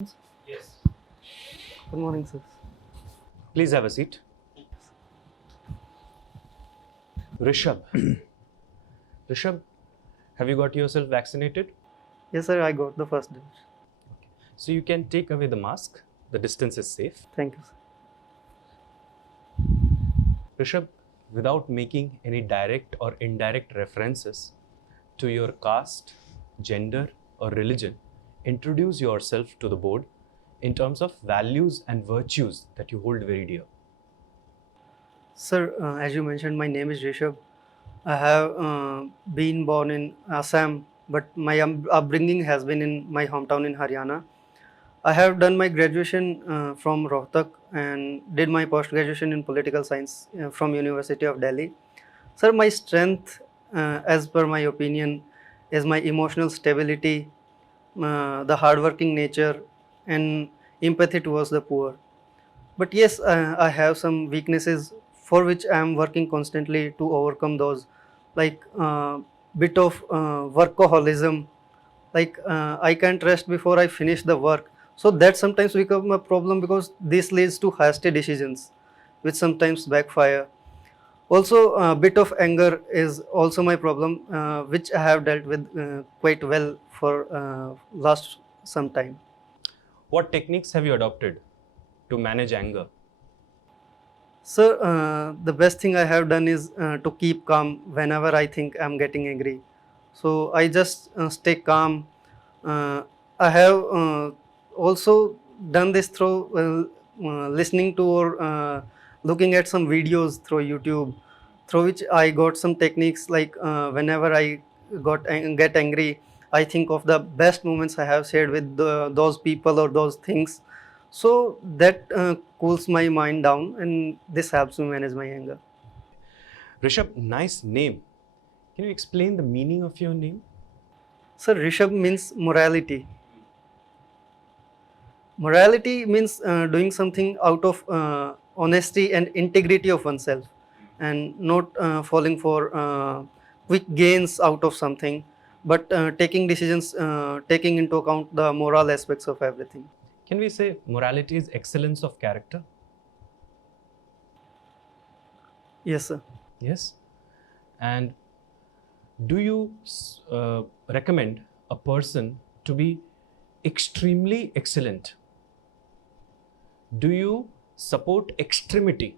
Yes. Good morning, sir. Please have a seat. Rishabh. Rishabh, have you got yourself vaccinated? Yes, sir, I got the first dose. So you can take away the mask. The distance is safe. Thank you, sir. Rishabh, without making any direct or indirect references to your caste, gender, or religion, introduce yourself to the board in terms of values and virtues that you hold very dear. Sir, as you mentioned, my name is RISHABH. I have been born in Assam, but my upbringing has been in my hometown in Haryana. I have done my graduation from Rohtak and did my post-graduation in political science from University of Delhi. Sir, my strength, as per my opinion, is my emotional stability, the hardworking nature, and empathy towards the poor. But yes, I have some weaknesses for which I am working constantly to overcome those, like bit of workaholism. Like I can't rest before I finish the work. So that sometimes become a problem because this leads to hasty decisions, which sometimes backfire. Also, a bit of anger is also my problem, which I have dealt with quite well for last some time. What techniques have you adopted to manage anger? So the best thing I have done is to keep calm whenever I think I'm getting angry. So I just stay calm. I have also done this through listening to or looking at some videos through YouTube, through which I got some techniques like whenever I get angry, I think of the best moments I have shared with those people or those things. So that cools my mind down, and this helps me manage my anger. Rishabh, nice name. Can you explain the meaning of your name? So Rishabh means morality. Morality means doing something out of honesty and integrity of oneself, and not falling for quick gains out of something, but taking decisions, taking into account the moral aspects of everything. Can we say morality is excellence of character? Yes, sir. Yes. And do you recommend a person to be extremely excellent? Do you support extremity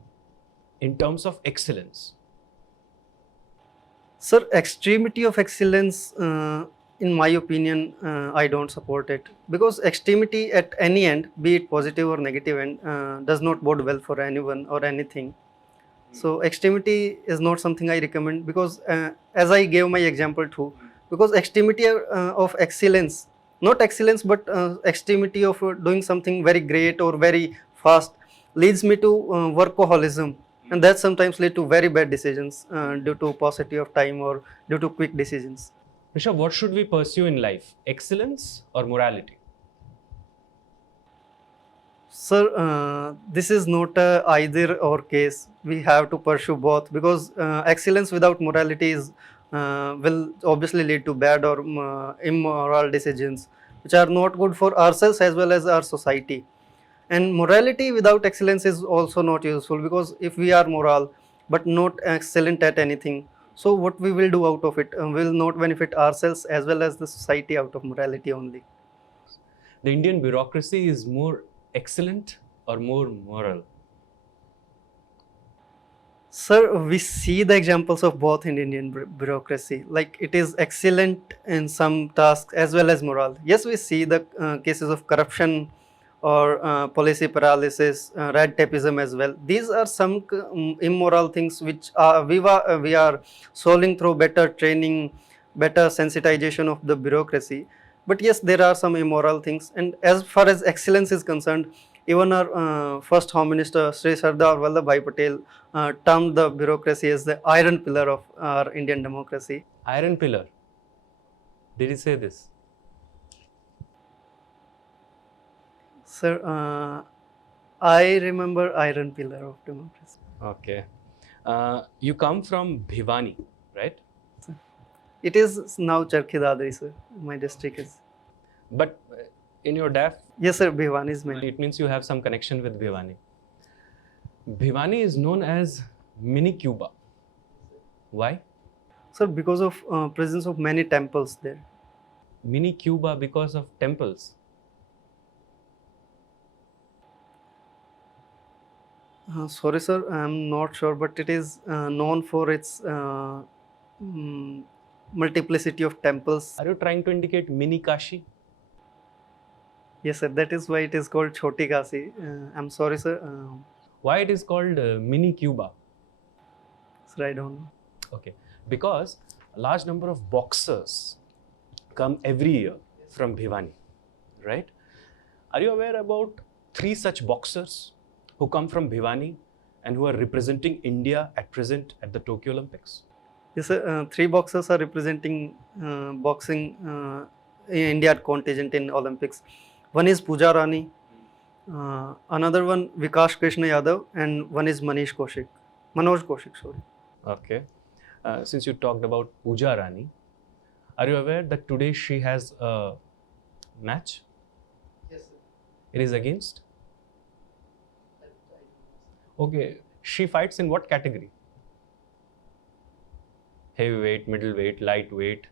in terms of excellence? Sir, extremity of excellence, in my opinion, I don't support it, because extremity at any end, be it positive or negative end, does not bode well for anyone or anything. So extremity is not something I recommend, because as I gave my example too, because extremity of excellence, not excellence, but extremity of doing something very great or very fast leads me to workaholism, and that sometimes lead to very bad decisions due to paucity of time or due to quick decisions. Rishabh, what should we pursue in life? Excellence or morality? Sir, this is not a either or case. We have to pursue both, because excellence without morality is, will obviously lead to bad or immoral decisions, which are not good for ourselves as well as our society. And morality without excellence is also not useful, because if we are moral but not excellent at anything, so what we will do out of it will not benefit ourselves as well as the society out of morality only. The Indian bureaucracy is more excellent or more moral? Sir, we see the examples of both in Indian bureaucracy. Like, it is excellent in some tasks as well as moral. Yes, we see the cases of corruption or policy paralysis, red tapeism as well. These are some immoral things which we are solving through better training, better sensitization of the bureaucracy. But yes, there are some immoral things. And as far as excellence is concerned, even our first Home Minister, Sri Sardar Vallabhbhai Patel, termed the bureaucracy as the iron pillar of our Indian democracy. Iron pillar. Did he say this? Sir, I remember iron pillar of democracy. Okay. You come from Bhiwani, right? It is now CHARKHI, DADRI, sir. My district is. But in your DAF? Yes, sir. Bhiwani is mine. It means you have some connection with Bhiwani. Bhiwani is known as mini Cuba. Why? Sir, because of presence of many temples there. Mini Cuba because of temples. Sorry, sir, I'm not sure, but it is known for its multiplicity of temples. Are you trying to indicate mini Kashi? Yes, sir. That is why it is called Choti Kasi. I'm sorry, sir. Why it is called mini Cuba? Sir, I don't know. Okay, because a large number of boxers come every year from Bhiwani, right? Are you aware about 3 such boxers who come from Bhiwani and who are representing India at present at the Tokyo Olympics? Yes, sir. 3 boxers are representing boxing India contingent in Olympics. One is Pooja Rani, another one Vikas Krishna Yadav, and one is Manoj Kaushik, sorry. Okay. Since you talked about Pooja Rani, are you aware that today she has a match? Yes, sir. It is against? Okay. She fights in what category? Heavyweight, middleweight, lightweight?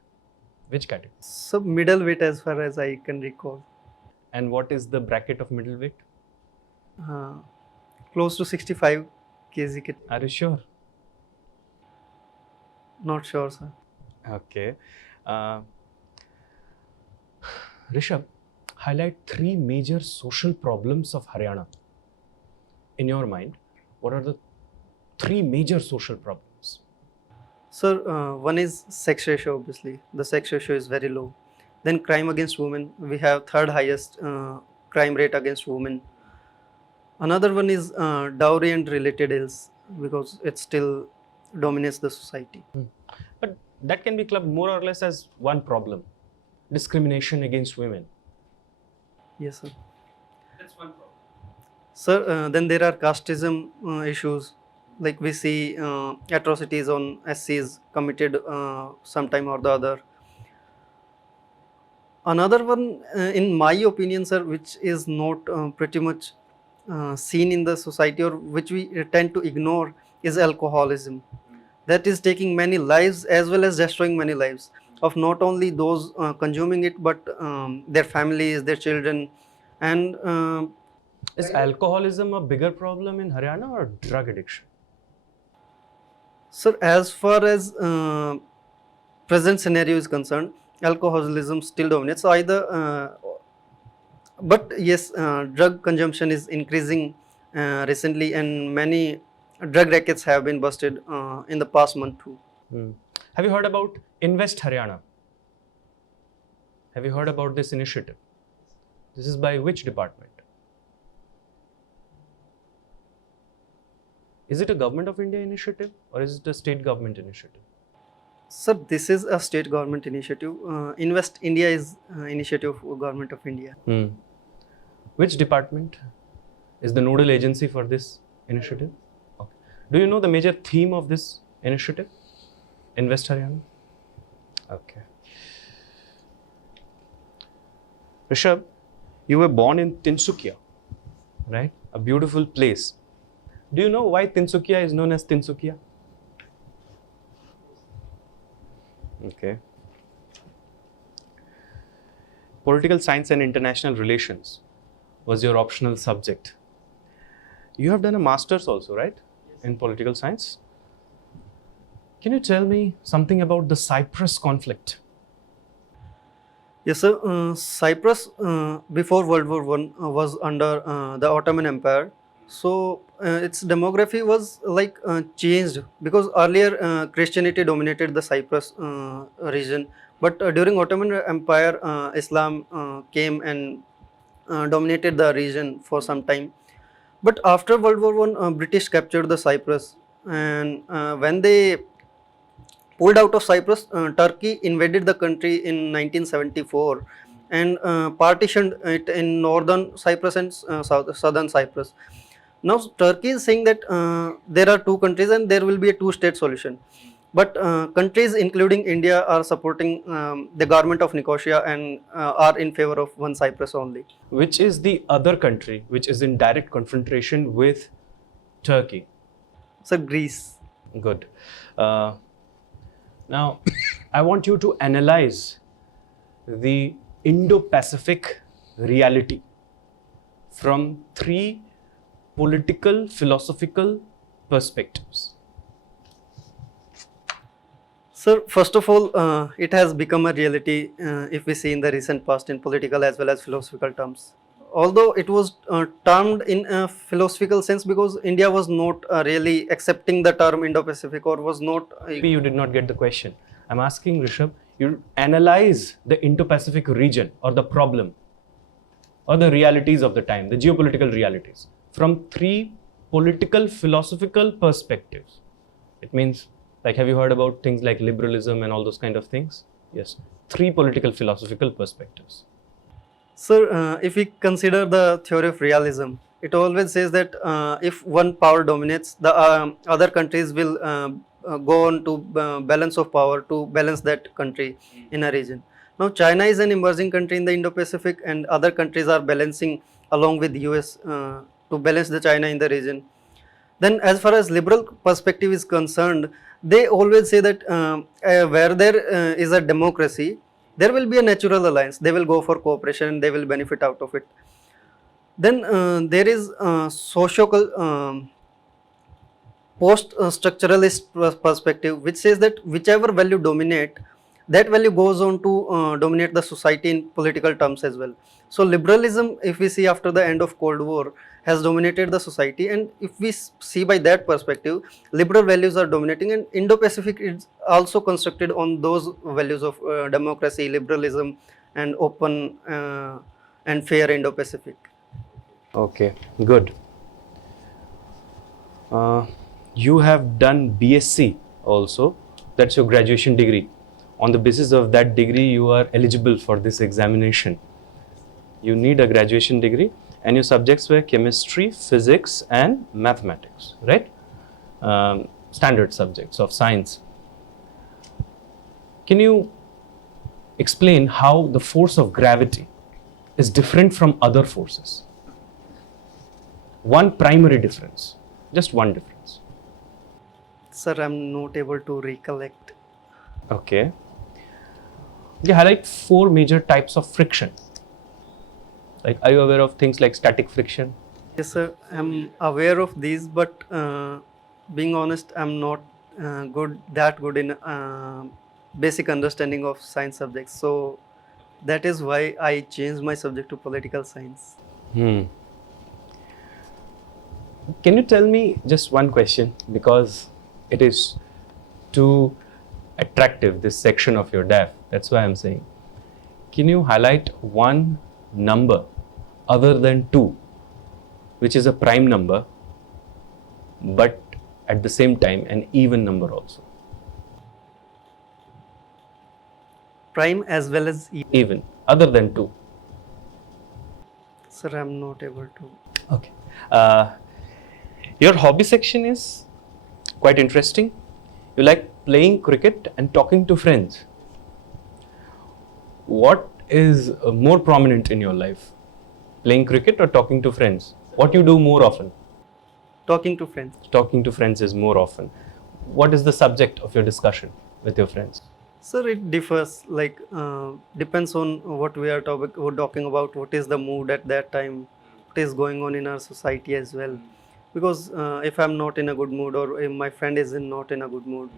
Which category? So middleweight as far as I can recall. And what is the bracket of middleweight? Close to 65 kg. Are you sure? Not sure, sir. Okay. Rishabh, highlight 3 major social problems of Haryana. In your mind, what are the 3 major social problems? Sir, one is sex ratio, obviously. The sex ratio is very low. Then crime against women. We have 3rd highest crime rate against women. Another one is dowry and related ills, because it still dominates the society. But that can be clubbed more or less as one problem. Discrimination against women. Yes, sir. That's one problem. Sir, then there are casteism issues. Like we see atrocities on SCs committed sometime or the other. Another one, in my opinion, sir, which is not pretty much seen in the society, or which we tend to ignore, is alcoholism. That is taking many lives as well as destroying many lives of not only those consuming it, but their families, their children. And is alcoholism a bigger problem in Haryana or drug addiction? Sir, as far as present scenario is concerned, alcoholism still dominates. So either, but yes, drug consumption is increasing recently, and many drug rackets have been busted in the past month too. Have you heard about Invest Haryana? Have you heard about this initiative? This is by which department? Is it a Government of India initiative or is it a state government initiative? Sir, this is a state government initiative. Invest India is initiative of Government of India. Which department is the nodal agency for this initiative? Okay. Do you know the major theme of this initiative? Invest Haryana? Okay. Rishabh, you were born in Tinsukia, right? A beautiful place. Do you know why Tinsukia is known as Tinsukia? Okay. Political science and international relations was your optional subject. You have done a master's also, right? In political science. Can you tell me something about the Cyprus conflict? Yes, sir. Cyprus before World War I was under the Ottoman Empire. So its demography was like changed, because earlier Christianity dominated the Cyprus region, but during Ottoman Empire Islam came and dominated the region for some time. But after World War I, British captured the Cyprus, and when they pulled out of Cyprus, Turkey invaded the country in 1974 and partitioned it in northern Cyprus and southern Cyprus. Now Turkey is saying that there are 2 countries and there will be a 2-state solution. But countries including India are supporting the government of Nicosia and are in favor of one Cyprus only. Which is the other country which is in direct confrontation with Turkey? So Greece. Good. Now, I want you to analyze the Indo-Pacific reality from three political, philosophical perspectives. Sir, first of all, it has become a reality if we see in the recent past in political as well as philosophical terms. Although it was termed in a philosophical sense because India was not really accepting the term Indo-Pacific or was not. Maybe you did not get the question. I'm asking Rishabh, you analyze the Indo-Pacific region or the problem or the realities of the time, the geopolitical realities from three political, philosophical perspectives. It means, like, have you heard about things like liberalism and all those kind of things? Yes, three political, philosophical perspectives. Sir, if we consider the theory of realism, it always says that if one power dominates, the other countries will go on to balance of power to balance that country in a region. Now, China is an emerging country in the Indo-Pacific and other countries are balancing along with US to balance the China in the region. Then as far as liberal perspective is concerned, they always say that where there is a democracy, there will be a natural alliance. They will go for cooperation and they will benefit out of it. Then there is post-structuralist perspective, which says that whichever value dominate, that value goes on to dominate the society in political terms as well. So liberalism, if we see after the end of Cold War, has dominated the society, and if we see by that perspective, liberal values are dominating, and Indo-Pacific is also constructed on those values of democracy, liberalism, and open and fair Indo-Pacific. Okay, good. You have done B.SC also, that's your graduation degree. On the basis of that degree, you are eligible for this examination. You need a graduation degree, and your subjects were chemistry, physics, and mathematics, right? Standard subjects of science. Can you explain how the force of gravity is different from other forces? One primary difference, just one difference. Sir, I'm not able to recollect. Okay. You highlight four major types of friction. Like, are you aware of things like static friction? Yes, sir. I'm aware of these, but being honest, I'm not that good in basic understanding of science subjects. So that is why I changed my subject to political science. Can you tell me just one question, because it is too attractive, this section of your DAF, that's why I'm saying. Can you highlight one number other than 2, which is a prime number, but at the same time an even number also? Prime as well as even, other than 2. Sir, I'm not able to. Okay. Your hobby section is quite interesting. You like playing cricket and talking to friends. What is more prominent in your life? Playing cricket or talking to friends? What you do more often? Talking to friends. Talking to friends is more often. What is the subject of your discussion with your friends? Sir, it differs, like depends on what we are talking about, what is the mood at that time, what is going on in our society as well. Because if I'm not in a good mood or if my friend is not in a good mood,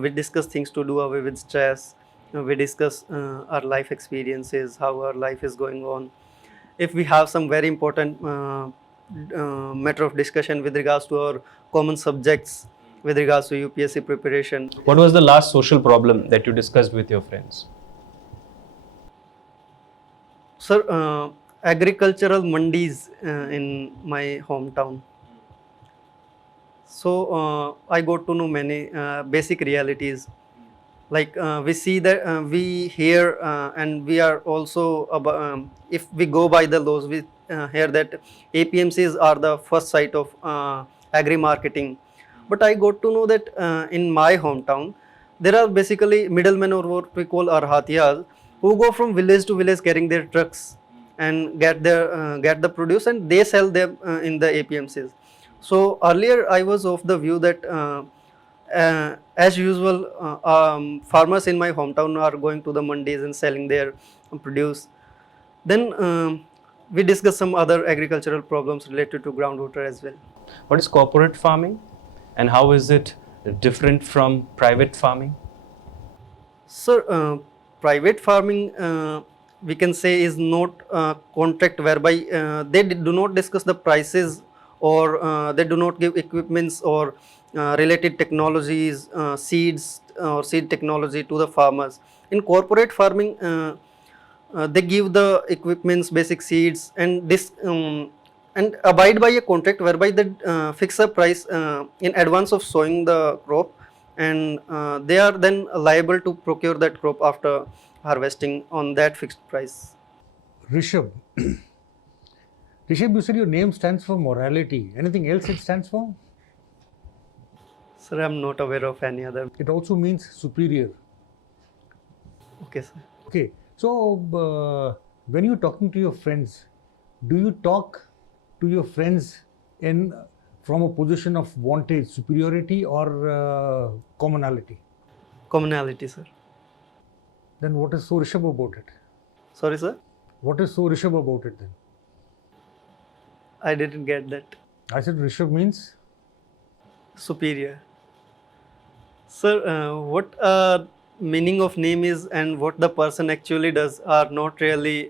we discuss things to do away with stress. We discuss our life experiences, how our life is going on. If we have some very important matter of discussion with regards to our common subjects, with regards to UPSC preparation. What was the last social problem that you discussed with your friends? Sir, agricultural mandis in my hometown. So I got to know many basic realities. Like we see that we hear and we are also if we go by the laws, we hear that APMCs are the first site of agri marketing. But I got to know that in my hometown there are basically middlemen, or what we call arhatiyas, who go from village to village carrying their trucks and get the produce, and they sell them in the APMCs. So earlier I was of the view that as usual, farmers in my hometown are going to the mandis and selling their produce. Then we discuss some other agricultural problems related to groundwater as well. What is corporate farming and how is it different from private farming? Sir, private farming, we can say, is not a contract whereby they do not discuss the prices, or they do not give equipments or related technologies, seeds or seed technology to the farmers. In corporate farming, they give the equipments, basic seeds, and this and abide by a contract whereby they fix a price in advance of sowing the crop, and they are then liable to procure that crop after harvesting on that fixed price. Rishabh. Rishabh, you said your name stands for morality. Anything else it stands for? Sir, I am not aware of any other. It also means superior. Okay, sir. Okay. So, when you're talking to your friends, do you talk to your friends from a position of vantage, superiority, or commonality? Commonality, sir. Then what is so Rishabh about it? Sorry, sir? What is so Rishabh about it then? I didn't get that. I said Rishabh means? Superior. Sir, what meaning of name is and what the person actually does are not really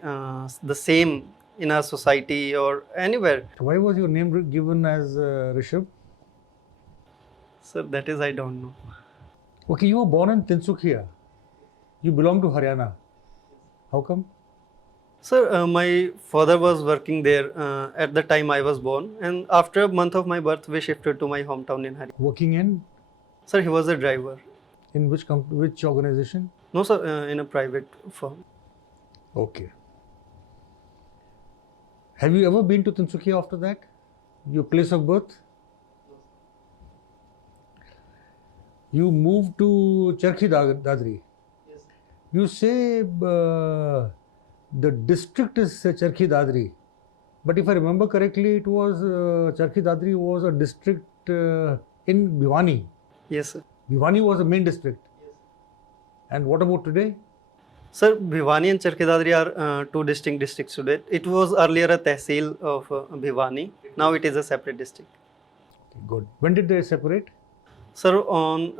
the same in our society or anywhere. Why was your name given as Rishabh? Sir, that is I don't know. Okay, you were born in Tinsukia. You belong to Haryana. How come? Sir, my father was working there at the time I was born, and after a month of my birth, we shifted to my hometown in Haryana. Working in? Sir, he was a driver. In which which organization? No, sir, in a private firm. Okay. Have you ever been to Tinsukia after that? Your place of birth? You moved to CHARKHI, Dadri. Yes. You say the district is CHARKHI, Dadri. But if I remember correctly, it was CHARKHI, Dadri was a district in BHIWANI. Yes, sir. BHIWANI was the main district. Yes. And what about today? Sir, BHIWANI and CHARKHI Dadri are two distinct districts today. It was earlier a tehsil of BHIWANI. Now it is a separate district. Okay, good. When did they separate? Sir, on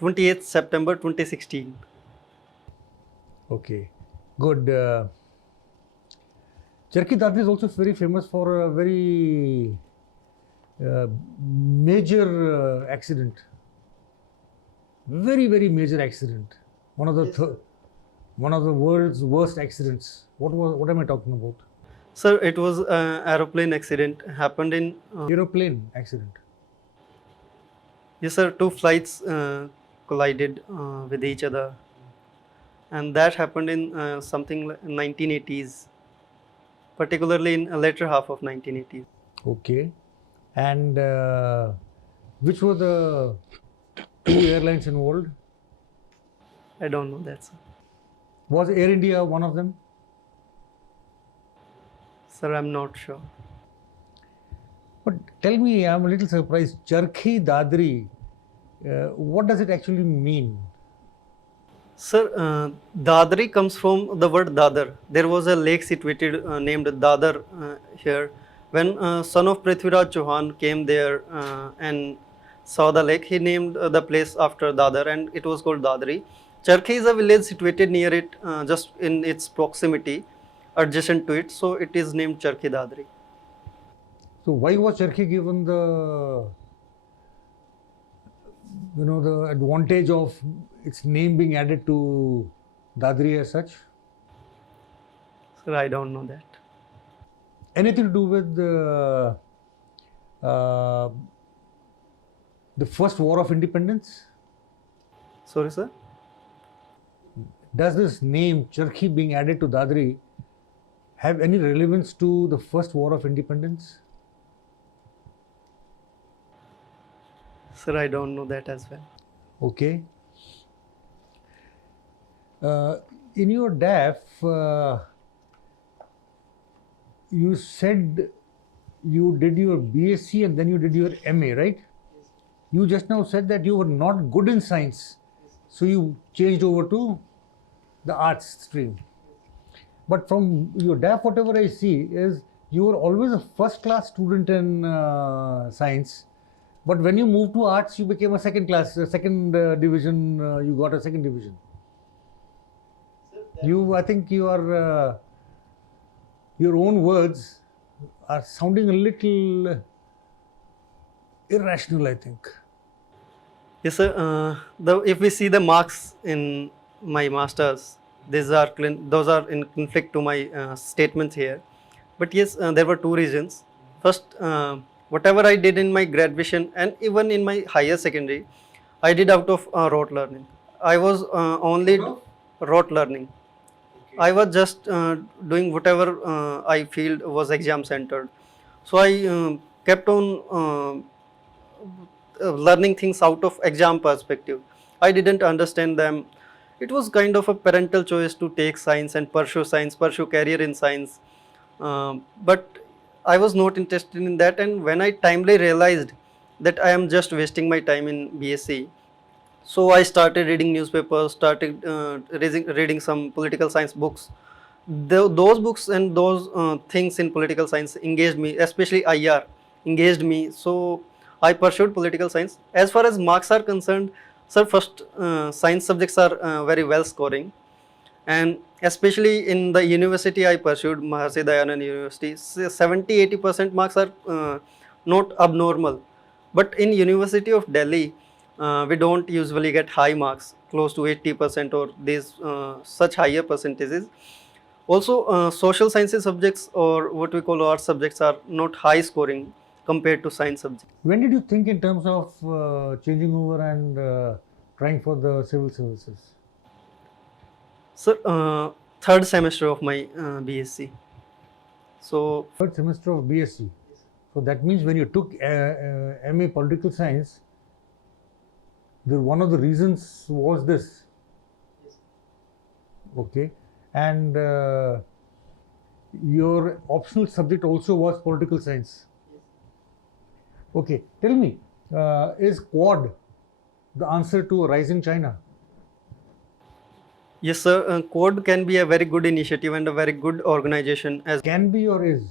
28th September 2016. Okay, good. CHARKHI Dadri is also very famous for a very major accident. Very, very major accident. One of the world's worst accidents. What am I talking about? Sir, it was an aeroplane accident happened in... Aeroplane accident. Yes, sir. Two flights collided with each other. And that happened in something like 1980s. Particularly in the later half of 1980s. Okay. And which were the two airlines involved? I don't know that, sir. Was Air India one of them? Sir, I'm not sure. But tell me, I'm a little surprised. CHARKHI Dadri, what does it actually mean? Sir, Dadri comes from the word Dadar. There was a lake situated named Dadar here. When son of Prithviraj Chauhan came there and saw the lake, he named the place after Dadar, and it was called Dadri. CHARKHI is a village situated near it, just in its proximity, adjacent to it, so it is named CHARKHI Dadri. So why was CHARKHI given the advantage of its name being added to Dadri as such? Sir, I don't know that. Anything to do with the first war of independence? Sorry, sir? Does this name CHARKHI being added to Dadri have any relevance to the first war of independence? Sir, I don't know that as well. Okay. In your DAF, you said you did your B.SC and then you did your MA, right? You just now said that you were not good in science, so you changed over to the arts stream. But from your DAF, whatever I see is you were always a first-class student in science, but when you moved to arts, you became a second division. You got a second division. I think your own words are sounding a little irrational, I think. Yes, sir. If we see the marks in my masters, those are in conflict to my statements here. But yes, there were two reasons. First, whatever I did in my graduation and even in my higher secondary, I did out of rote learning. I was only rote learning. I was just doing whatever I feel was exam centered. So I kept on learning things out of exam perspective. I didn't understand them. It was kind of a parental choice to take science and pursue career in science. But I was not interested in that, and when I timely realized that I am just wasting my time in B.SC, so I started reading newspapers, started reading some political science books. Those books and those things in political science engaged me, especially IR engaged me. So I pursued political science. As far as marks are concerned, sir, first science subjects are very well scoring, and especially in the university I pursued, Mahasi Dayanand University, 70-80% marks are not abnormal. But in University of Delhi, we don't usually get high marks, close to 80% or these such higher percentages. Also, social sciences subjects or what we call art subjects are not high scoring compared to science subjects. When did you think in terms of changing over and trying for the civil services? Sir, third semester of my B.SC. So third semester of B.SC. So that means when you took MA Political Science, one of the reasons was this. Okay, and your optional subject also was Political Science. Okay, tell me, is Quad the answer to a rising China? Yes, sir. Quad can be a very good initiative and a very good organization. As can be or is?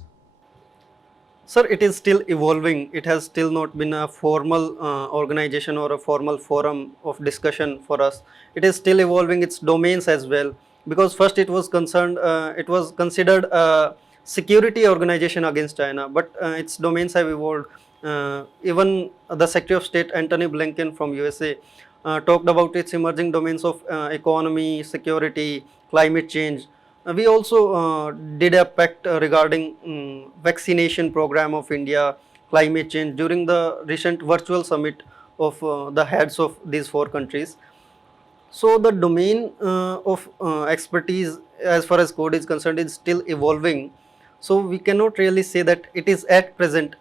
Sir, it is still evolving. It has still not been a formal organization or a formal forum of discussion for us. It is still evolving its domains as well. Because first it was considered a security organization against China, but its domains have evolved. Even the Secretary of State Antony Blinken from USA talked about its emerging domains of economy, security, climate change. We also did a pact regarding vaccination program of India, climate change during the recent virtual summit of the heads of these four countries. So the domain of expertise as far as code is concerned is still evolving. So we cannot really say that it is at present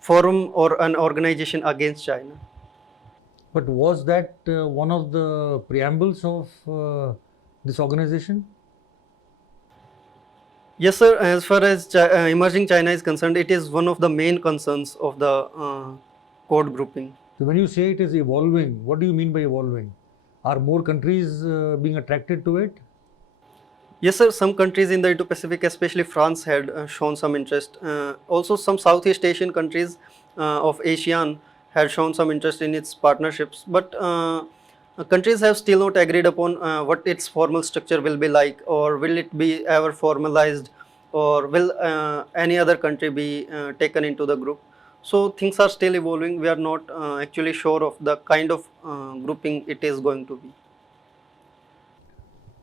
forum or an organization against China. But was that one of the preambles of this organization? Yes, sir. As far as emerging China is concerned, it is one of the main concerns of the code grouping. So when you say it is evolving, what do you mean by evolving? Are more countries being attracted to it? Yes, sir. Some countries in the Indo-Pacific, especially France, had shown some interest. Also, some Southeast Asian countries of ASEAN had shown some interest in its partnerships. But countries have still not agreed upon what its formal structure will be like, or will it be ever formalized, or will any other country be taken into the group. So things are still evolving. We are not actually sure of the kind of grouping it is going to be.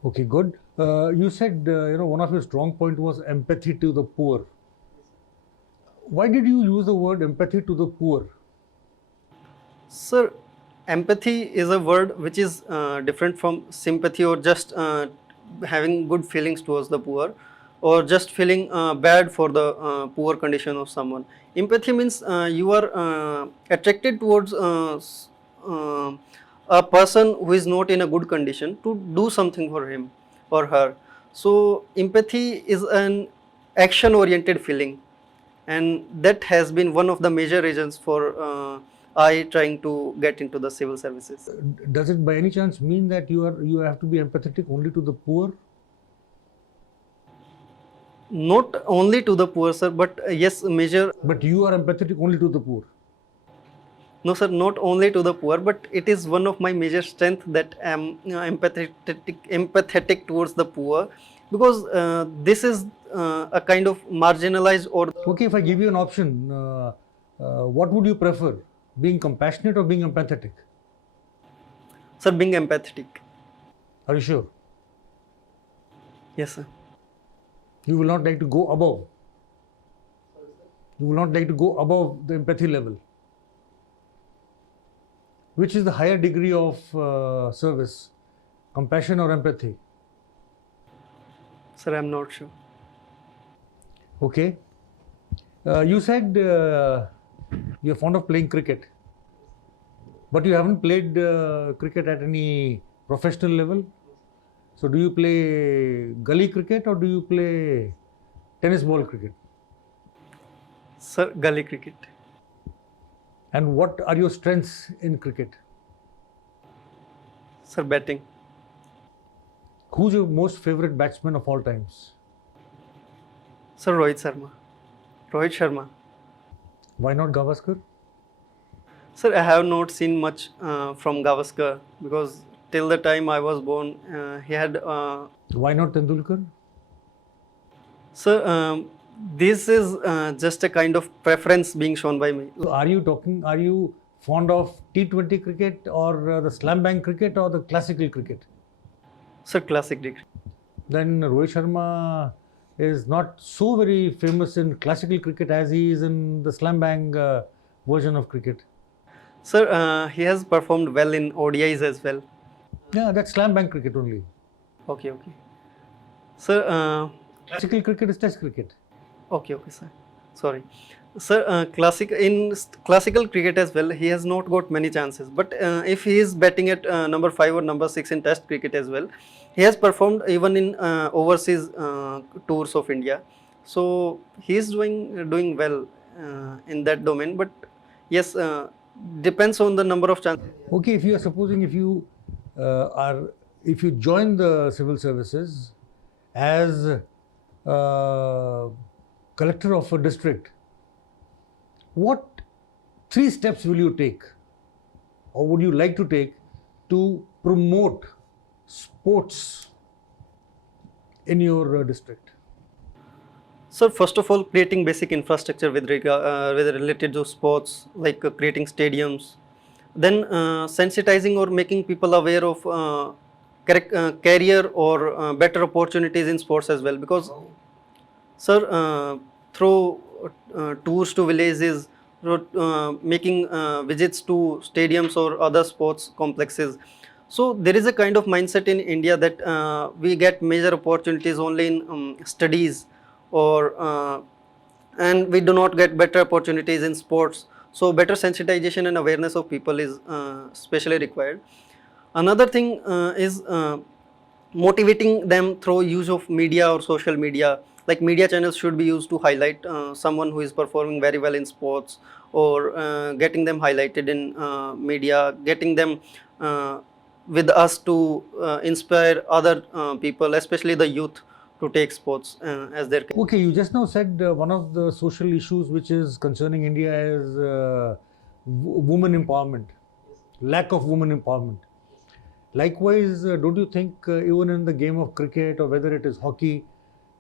Okay, good. You said one of your strong point was empathy to the poor. Why did you use the word empathy to the poor? Sir, empathy is a word which is different from sympathy or just having good feelings towards the poor, or just feeling bad for the poor condition of someone. Empathy means you are attracted towards a person who is not in a good condition to do something for him or her. So empathy is an action oriented feeling, and that has been one of the major reasons for I trying to get into the civil services. Does it by any chance mean that you have to be empathetic only to the poor? Not only to the poor, sir, but yes, major. But you are empathetic only to the poor. No, sir, not only to the poor, but it is one of my major strength that I am empathetic towards the poor, because this is a kind of marginalized or. Okay, if I give you an option, what would you prefer, being compassionate or being empathetic? Sir, being empathetic. Are you sure? Yes, sir. You will not like to go above. You will not like to go above the empathy level. Which is the higher degree of service, compassion or empathy? Sir, I am not sure. Okay. You said you're fond of playing cricket, but you haven't played cricket at any professional level. So do you play gully cricket or do you play tennis ball cricket? Sir, gully cricket. And what are your strengths in cricket? Sir, batting. Who's your most favorite batsman of all times? Sir, Rohit Sharma. Why not Gavaskar? Sir, I have not seen much from Gavaskar, because till the time I was born, he had. Why not Tendulkar? Sir, this is just a kind of preference being shown by me. So are you fond of T20 cricket or the slam bang cricket or the classical cricket? Sir, classic cricket. Then Rohit Sharma is not so very famous in classical cricket as he is in the slam bang version of cricket. Sir, he has performed well in ODIs as well. Yeah, that's slam bang cricket only. Okay. Sir, Classical cricket is test cricket. Okay, sir. Sorry. Sir, classical cricket as well, he has not got many chances. But if he is batting at number 5 or number 6 in test cricket as well, he has performed even in overseas tours of India. So he is doing well in that domain. But yes, depends on the number of chances. Okay, if you are supposing if you join the civil services as collector of a district, what 3 steps will you take or would you like to take to promote sports in your district? So first of all, creating basic infrastructure with related to sports, like creating stadiums. Then sensitizing or making people aware of career or better opportunities in sports as well, because sir, through tours to villages, making visits to stadiums or other sports complexes. So there is a kind of mindset in India that we get major opportunities only in studies, or and we do not get better opportunities in sports. So better sensitization and awareness of people is especially required. Another thing is motivating them through use of media or social media. Like media channels should be used to highlight someone who is performing very well in sports, or getting them highlighted in media, getting them with us to inspire other people, especially the youth, to take sports as their. Okay, you just now said one of the social issues which is concerning India is women empowerment, lack of women empowerment. Likewise, don't you think even in the game of cricket or whether it is hockey,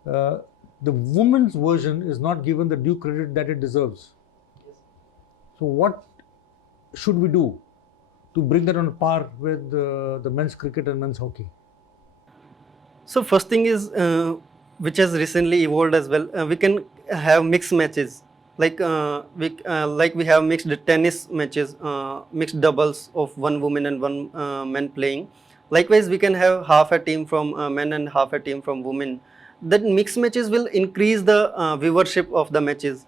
the women's version is not given the due credit that it deserves? So what should we do to bring that on par with the men's cricket and men's hockey? So first thing is, which has recently evolved as well, we can have mixed matches. Like we have mixed tennis matches, mixed doubles of one woman and one man playing. Likewise, we can have half a team from men and half a team from women. That mixed matches will increase the viewership of the matches.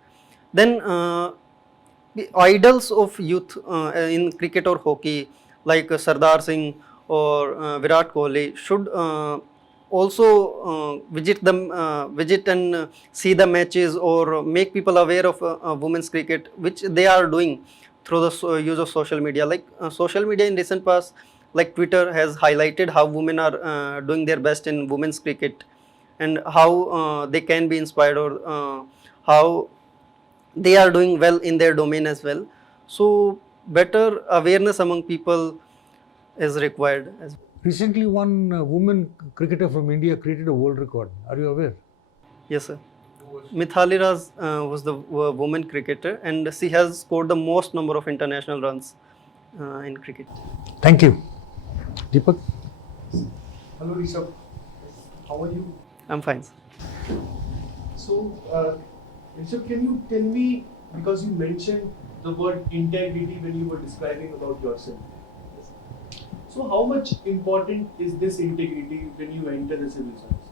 Then the idols of youth in cricket or hockey, like Sardar Singh or Virat Kohli should also visit and see the matches or make people aware of women's cricket, which they are doing through the use of social media. Like social media in recent past, like Twitter has highlighted how women are doing their best in women's cricket, and how they can be inspired, or how they are doing well in their domain as well. So better awareness among people is required as well. Recently, one woman cricketer from India created a world record. Are you aware? Yes, sir. Mithali Raj was the woman cricketer, and she has scored the most number of international runs in cricket. Thank you. Deepak? Hello, Rishabh. How are you? I'm fine, sir. So, Rishabh, can you tell me, because you mentioned the word integrity when you were describing about yourself. So, how much important is this integrity when you enter the civil services?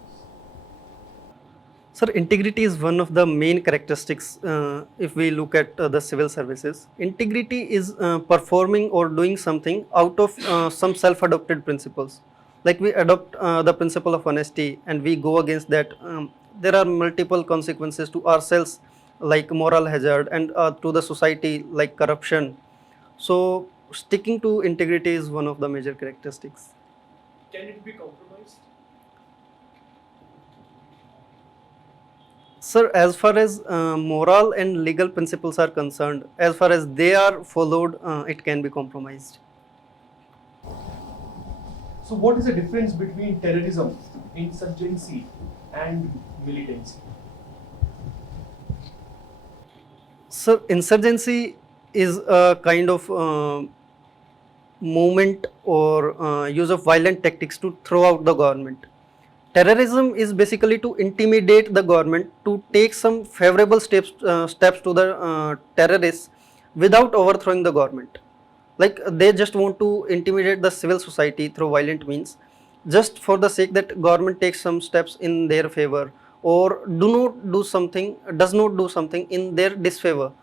Sir, integrity is one of the main characteristics if we look at the civil services. Integrity is performing or doing something out of some self-adopted principles. Like we adopt the principle of honesty and we go against that. There are multiple consequences to ourselves, like moral hazard, and to the society, like corruption. So sticking to integrity is one of the major characteristics. Can it be compromised? Sir, as far as moral and legal principles are concerned, as far as they are followed, it can be compromised. So, what is the difference between terrorism, insurgency, and militancy? Sir, insurgency is a kind of movement or use of violent tactics to throw out the government. Terrorism is basically to intimidate the government to take some favorable steps to the terrorists without overthrowing the government. Like they just want to intimidate the civil society through violent means, just for the sake that government takes some steps in their favor, or does not do something in their disfavor.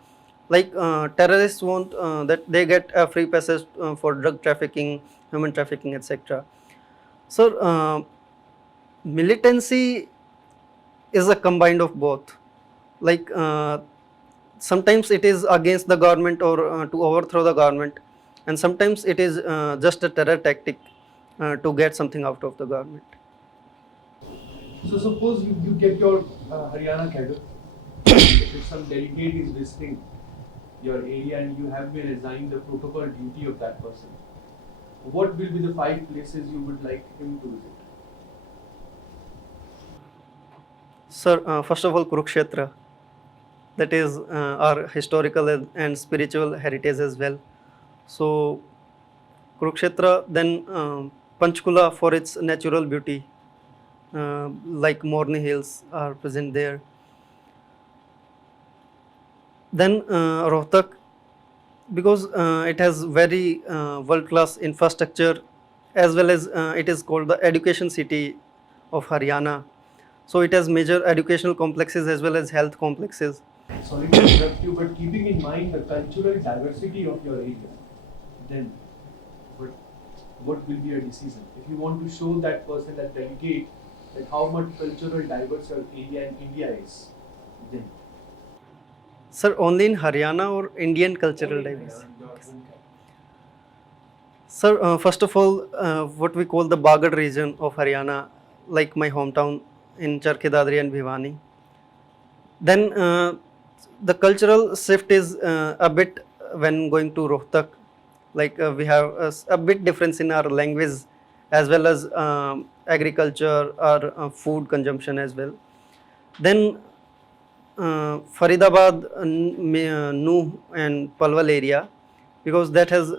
Like terrorists want that they get a free passage for drug trafficking, human trafficking, etc. So militancy is a combined of both. Like sometimes it is against the government or to overthrow the government, and sometimes it is just a terror tactic to get something out of the government. So, suppose you get your Haryana cadre, if some delegate is visiting your area and you have been assigned the protocol duty of that person, what will be the 5 places you would like him to visit? Sir, first of all, Kurukshetra, that is our historical and spiritual heritage as well. So, Kurukshetra, then Panchkula for its natural beauty, like Morni Hills are present there. Then Rohtak, because it has very world-class infrastructure, as well as it is called the education city of Haryana. So it has major educational complexes as well as health complexes. Sorry to interrupt you, but keeping in mind the cultural diversity of your area, then what will be your decision? If you want to show that person, that delegate, that how much cultural diverse your area in India is, then? Sir, only in Haryana or Indian cultural diversity? Sir, first of all, what we call the Bagad region of Haryana, like my hometown in CHARKHI, DADRI and BHIWANI. Then the cultural shift is a bit when going to Rohtak. Like we have a bit difference in our language as well as agriculture or food consumption as well. Then Faridabad, Nuh and Palwal area, because that has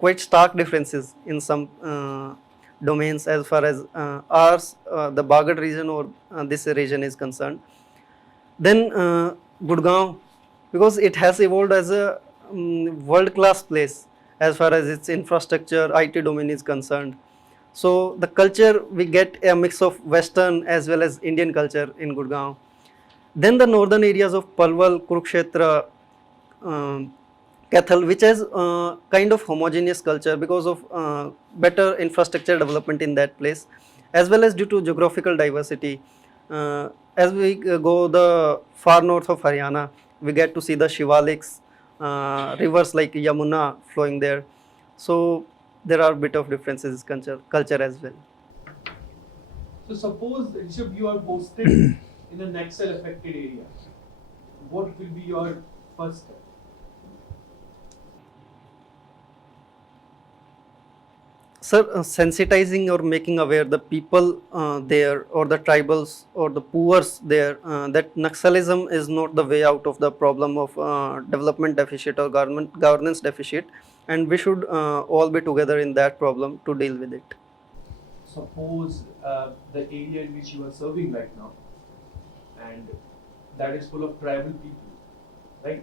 quite stark differences in some domains as far as ours, the Bagad region or this region is concerned. Then Gurgaon, because it has evolved as a world-class place as far as its infrastructure, IT domain is concerned. So the culture, we get a mix of Western as well as Indian culture in Gurgaon. Then the northern areas of Palwal, Kurukshetra, Cathal, which has kind of homogeneous culture because of better infrastructure development in that place, as well as due to geographical diversity. As we go the far north of Haryana, we get to see the Shivaliks, rivers like Yamuna flowing there. So there are bit of differences in culture as well. So suppose Rishabh, you are posted in a Naxal affected area. What will be your first step? Sir, sensitizing or making aware the people there, or the tribals or the poors there, that Naxalism is not the way out of the problem of development deficit or governance deficit, and we should all be together in that problem to deal with it. Suppose the area in which you are serving right now, and that is full of tribal people, right?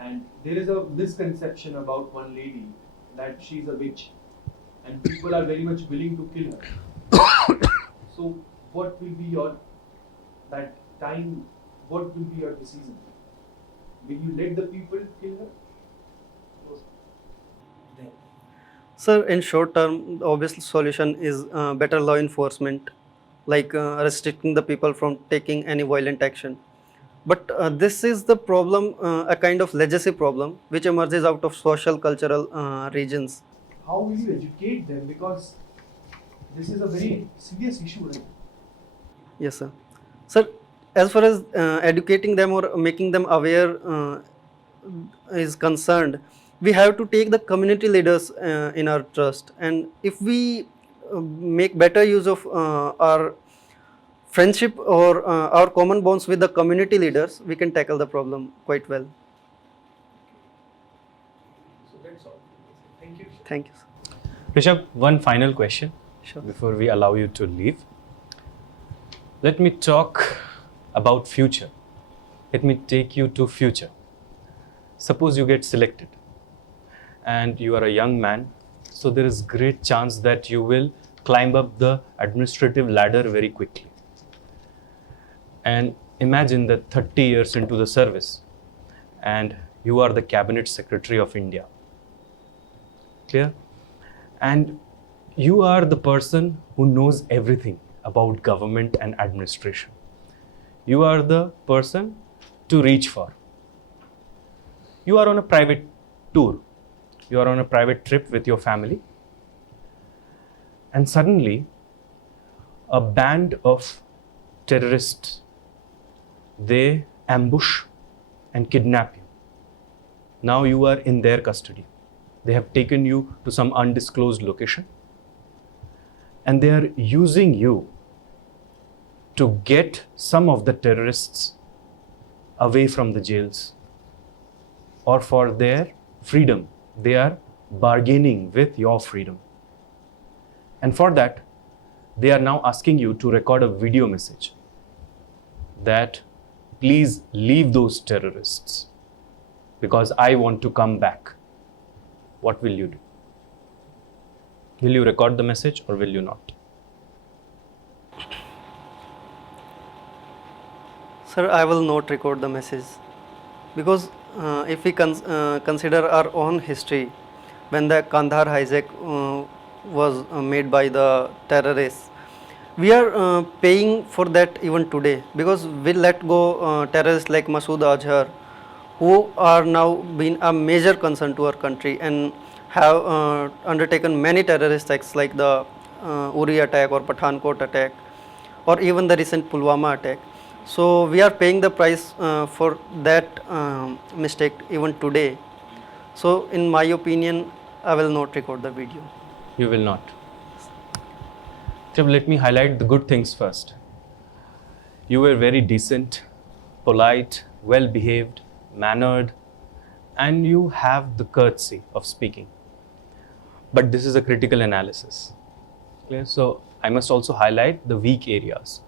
And there is a misconception about one lady that she is a witch, and people are very much willing to kill her. So what will be your, that time, what will be your decision? Will you let the people kill her? Sir, in short term, the obvious solution is better law enforcement, like restricting the people from taking any violent action. But this is the problem, a kind of legacy problem, which emerges out of social cultural regions. How will you educate them? Because this is a very serious issue, right? Yes, sir. Sir, as far as educating them or making them aware is concerned, we have to take the community leaders in our trust. And if we make better use of our friendship or our common bonds with the community leaders, we can tackle the problem quite well. So that's all. Thank you. Thank you, sir. Rishabh, one final question Sure. before we allow you to leave. Let me talk about future. Let me take you to future. Suppose you get selected and you are a young man, so there is great chance that you will climb up the administrative ladder very quickly. And imagine that 30 years into the service and you are the Cabinet Secretary of India. Clear? And you are the person who knows everything about government and administration. You are the person to reach for. You are on a private tour. You are on a private trip with your family. And suddenly, a band of terrorists, they ambush and kidnap you. Now you are in their custody. They have taken you to some undisclosed location and they are using you to get some of the terrorists away from the jails, or for their freedom. They are bargaining with your freedom. And for that, they are now asking you to record a video message that please leave those terrorists because I want to come back. What will you do? Will you record the message or will you not? Sir, I will not record the message because if we consider our own history, when the Kandahar hijack was made by the terrorists, we are paying for that even today, because we let go terrorists like Masood Azhar, who are now been a major concern to our country and have undertaken many terrorist acts like the Uri attack or Pathankot attack or even the recent Pulwama attack. So we are paying the price for that mistake even today. So in my opinion, I will not record the video. You will not. So let me highlight the good things first. You were very decent, polite, well behaved, mannered, and you have the courtesy of speaking. But this is a critical analysis. Clear? So I must also highlight the weak areas.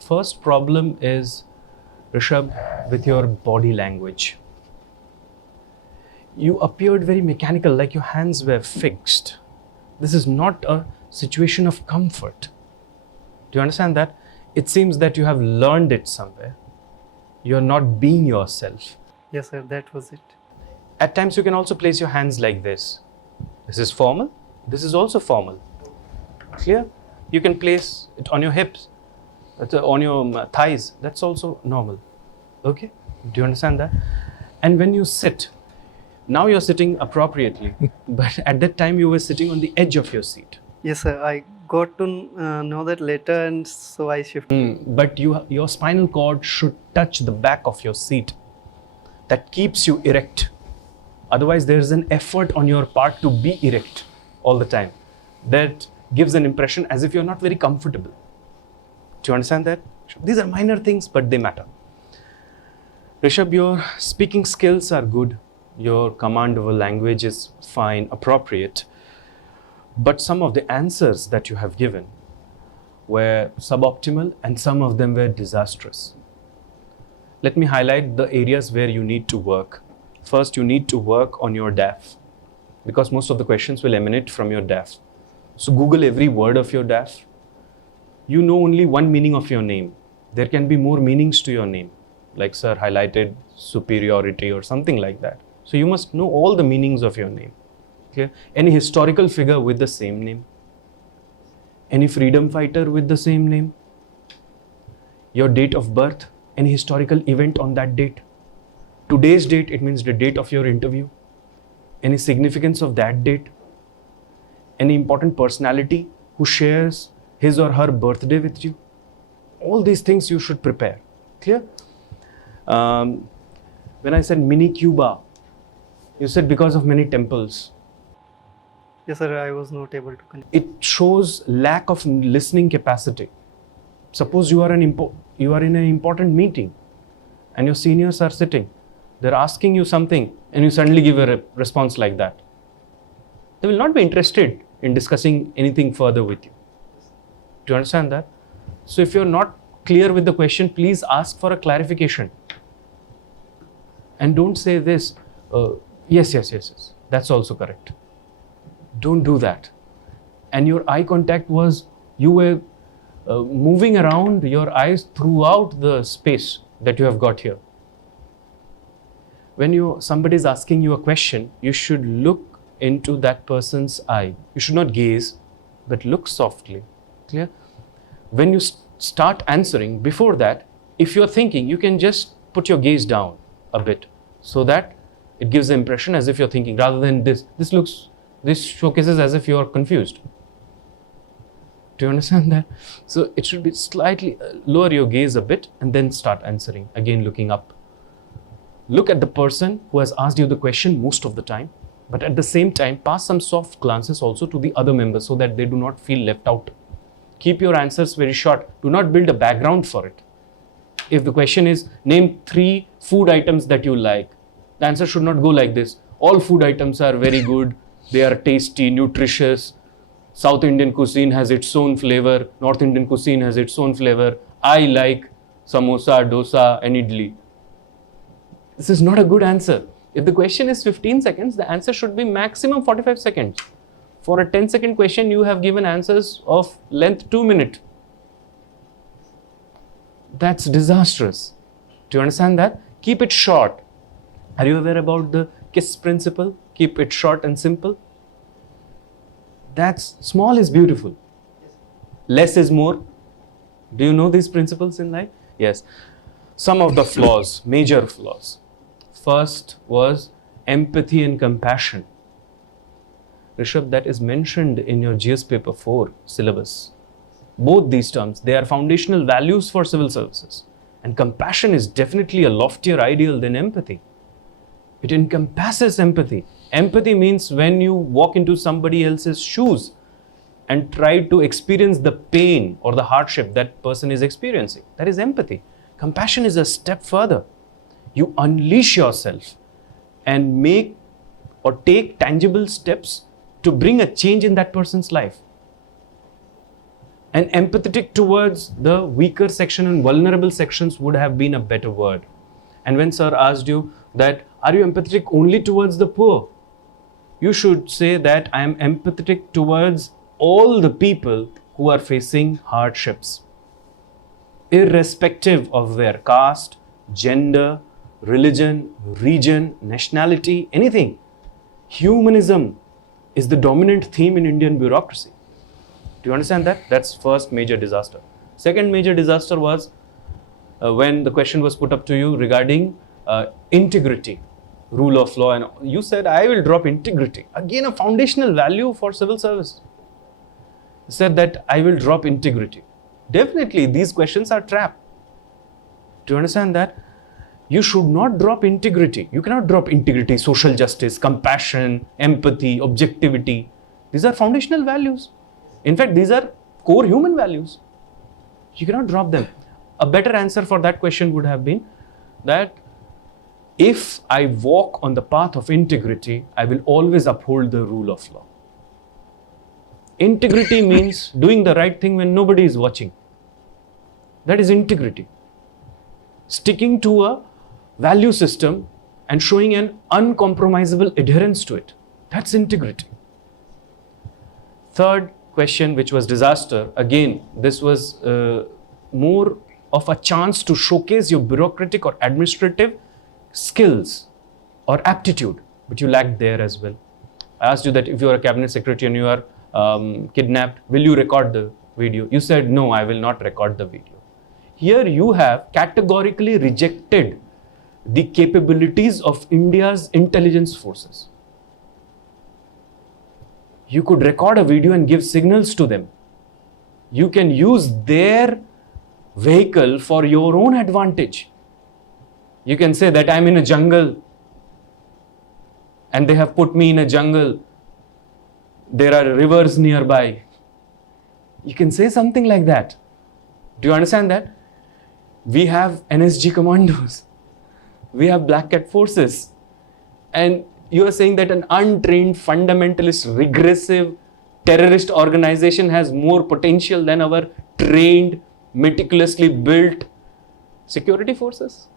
First problem is, Rishabh, with your body language. You appeared very mechanical, like your hands were fixed. This is not a situation of comfort. Do you understand that? It seems that you have learned it somewhere. You are not being yourself. Yes, sir, that was it. At times you can also place your hands like this. This is formal. This is also formal. Clear? You can place it on your hips, on your thighs. That's also normal. Okay? Do you understand that? And when you sit, now you're sitting appropriately, but at that time you were sitting on the edge of your seat. Yes, sir. I got to know that later, and so I shifted. But your spinal cord should touch the back of your seat. That keeps you erect. Otherwise, there is an effort on your part to be erect all the time. That gives an impression as if you're not very comfortable. Do you understand that? These are minor things, but they matter. Rishabh, your speaking skills are good. Your command over language is fine, appropriate. But some of the answers that you have given were suboptimal and some of them were disastrous. Let me highlight the areas where you need to work. First, you need to work on your DAF, because most of the questions will emanate from your DAF. So Google every word of your DAF. You know only one meaning of your name. There can be more meanings to your name, like sir highlighted superiority or something like that. So you must know all the meanings of your name. Okay? Any historical figure with the same name? Any freedom fighter with the same name? Your date of birth? Any historical event on that date? Today's date, it means the date of your interview. Any significance of that date? Any important personality who shares his or her birthday with you? All these things you should prepare. Clear? When I said mini Cuba, you said because of many temples. Yes, sir. I was not able to connect. It shows lack of listening capacity. Suppose you are in an important meeting and your seniors are sitting. They're asking you something and you suddenly give a response like that. They will not be interested in discussing anything further with you. Do you understand that? So if you're not clear with the question, please ask for a clarification. And don't say this, yes. That's also correct. Don't do that. And your eye contact was, you were moving around your eyes throughout the space that you have got here. When somebody is asking you a question, you should look into that person's eye. You should not gaze, but look softly. Clear? When you start answering, before that, if you're thinking, you can just put your gaze down a bit so that it gives the impression as if you're thinking, rather than this. This showcases as if you're confused. Do you understand that? So it should be slightly, lower your gaze a bit and then start answering. Again, looking up. Look at the person who has asked you the question most of the time, but at the same time, pass some soft glances also to the other members so that they do not feel left out. Keep your answers very short. Do not build a background for it. If the question is, name 3 food items that you like, the answer should not go like this. All food items are very good. They are tasty, nutritious. South Indian cuisine has its own flavor. North Indian cuisine has its own flavor. I like samosa, dosa and idli. This is not a good answer. If the question is 15 seconds, the answer should be maximum 45 seconds. For a 10-second question, you have given answers of length 2 minutes. That's disastrous. Do you understand that? Keep it short. Are you aware about the KISS principle? Keep it short and simple. That's small is beautiful. Less is more. Do you know these principles in life? Yes. Some of the flaws, major flaws. First was empathy and compassion. Rishabh, that is mentioned in your GS paper 4 syllabus. Both these terms, they are foundational values for civil services. And compassion is definitely a loftier ideal than empathy. It encompasses empathy. Empathy means when you walk into somebody else's shoes and try to experience the pain or the hardship that person is experiencing. That is empathy. Compassion is a step further. You unleash yourself and make or take tangible steps to bring a change in that person's life. And empathetic towards the weaker section and vulnerable sections would have been a better word. And when sir asked you that, are you empathetic only towards the poor? You should say that I am empathetic towards all the people who are facing hardships, irrespective of their caste, gender, religion, region, nationality, anything. Humanism is the dominant theme in Indian bureaucracy. Do you understand that? That's first major disaster. Second major disaster was when the question was put up to you regarding integrity, rule of law, and you said, I will drop integrity. Again, a foundational value for civil service. You said that I will drop integrity. Definitely, these questions are trap. Do you understand that? You should not drop integrity. You cannot drop integrity, social justice, compassion, empathy, objectivity. These are foundational values. In fact, these are core human values. You cannot drop them. A better answer for that question would have been that if I walk on the path of integrity, I will always uphold the rule of law. Integrity means doing the right thing when nobody is watching. That is integrity. Sticking to a value system and showing an uncompromisable adherence to it. That's integrity. Third question, which was disaster, again, this was more of a chance to showcase your bureaucratic or administrative skills or aptitude, but you lacked there as well. I asked you that if you are a cabinet secretary and you are kidnapped, will you record the video? You said, no, I will not record the video. Here you have categorically rejected the capabilities of India's intelligence forces. You could record a video and give signals to them. You can use their vehicle for your own advantage. You can say that I'm in a jungle and they have put me in a jungle. There are rivers nearby. You can say something like that. Do you understand that? We have NSG commandos. We have Black Cat forces. And you are saying that an untrained, fundamentalist, regressive, terrorist organization has more potential than our trained, meticulously built security forces?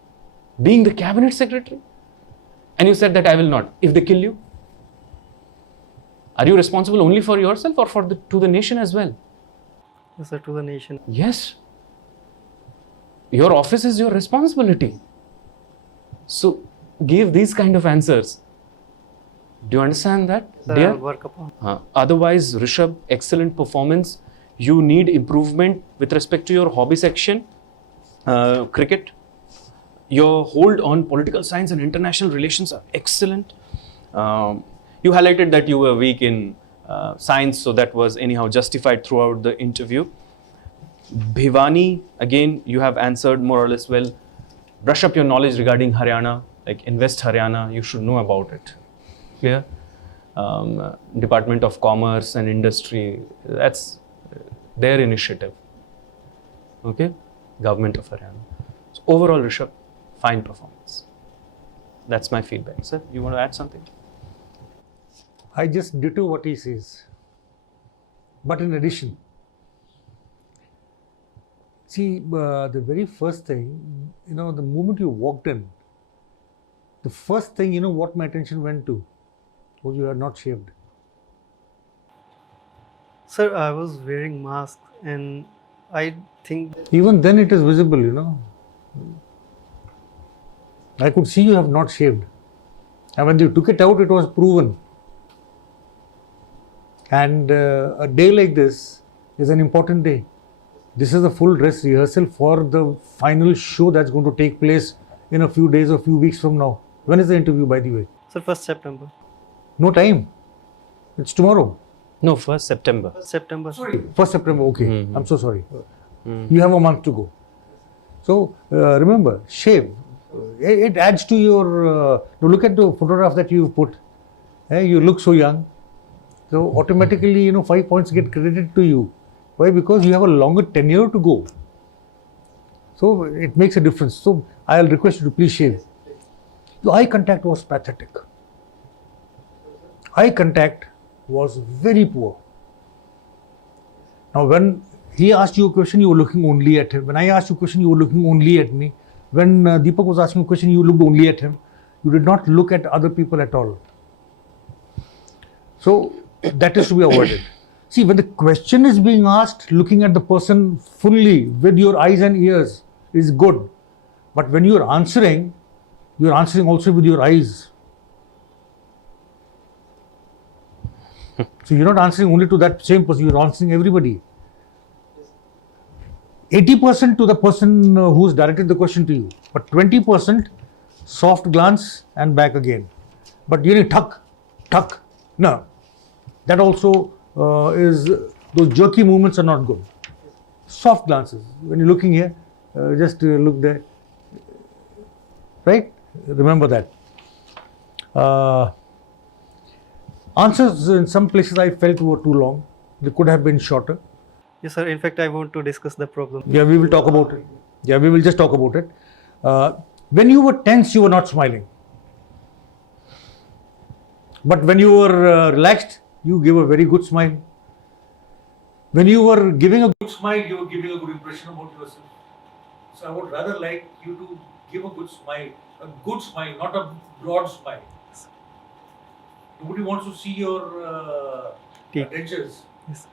Being the cabinet secretary? And you said that I will not. If they kill you? Are you responsible only for yourself or to the nation as well? Yes, sir, to the nation. Yes. Your office is your responsibility. So give these kind of answers. Do you understand that? Sir, dear? I'll work upon. Otherwise, Rishabh, excellent performance. You need improvement with respect to your hobby section, cricket. Your hold on political science and international relations are excellent. You highlighted that you were weak in science, so that was anyhow justified throughout the interview. BHIWANI, again, you have answered more or less well. Brush up your knowledge regarding Haryana, like Invest Haryana, you should know about it. Clear? Department of Commerce and Industry, that's their initiative. Okay? Government of Haryana. So overall, Rishabh, fine performance. That's my feedback. Sir, you want to add something? I just ditto what he says. But in addition, see, the very first thing, the moment you walked in, the first thing, what my attention went to was you are not shaved. Sir, I was wearing mask and I think Even then it is visible, I could see you have not shaved. And when you took it out, it was proven. And a day like this is an important day. This is a full dress rehearsal for the final show that's going to take place in a few days or few weeks from now. When is the interview, by the way? Sir, 1st September. No time. It's tomorrow. No, 1st September. 1st September. Sorry. 1st September, okay. Mhm. I'm so sorry. You have a month to go. So remember, shave. It adds to your, look at the photograph that you've put. You look so young. So automatically, 5 points get credited to you. Why? Because you have a longer tenure to go. So it makes a difference. So I'll request you to please shave. The eye contact was pathetic. Eye contact was very poor. Now when he asked you a question, you were looking only at him. When I asked you a question, you were looking only at me. When Deepak was asking a question, you looked only at him. You did not look at other people at all. So that is to be avoided. See, when the question is being asked, looking at the person fully with your eyes and ears is good. But when you are answering, You're answering also with your eyes. So you're not answering only to that same person, you're answering everybody. 80% to the person who's directed the question to you, but 20% soft glance and back again. But you need tuck. No. That also is, those jerky movements are not good. Soft glances. When you're looking here, just look there. Right? Remember that. Answers in some places I felt were too long. They could have been shorter. Yes, sir. In fact, I want to discuss the problem. Yeah, we will talk about it. Yeah, we will just talk about it. When you were tense, you were not smiling. But when you were relaxed, you gave a very good smile. When you were giving a good smile, you were giving a good impression about yourself. So I would rather like you to give a good smile, not a broad smile. Nobody wants to see your dentures. Yes.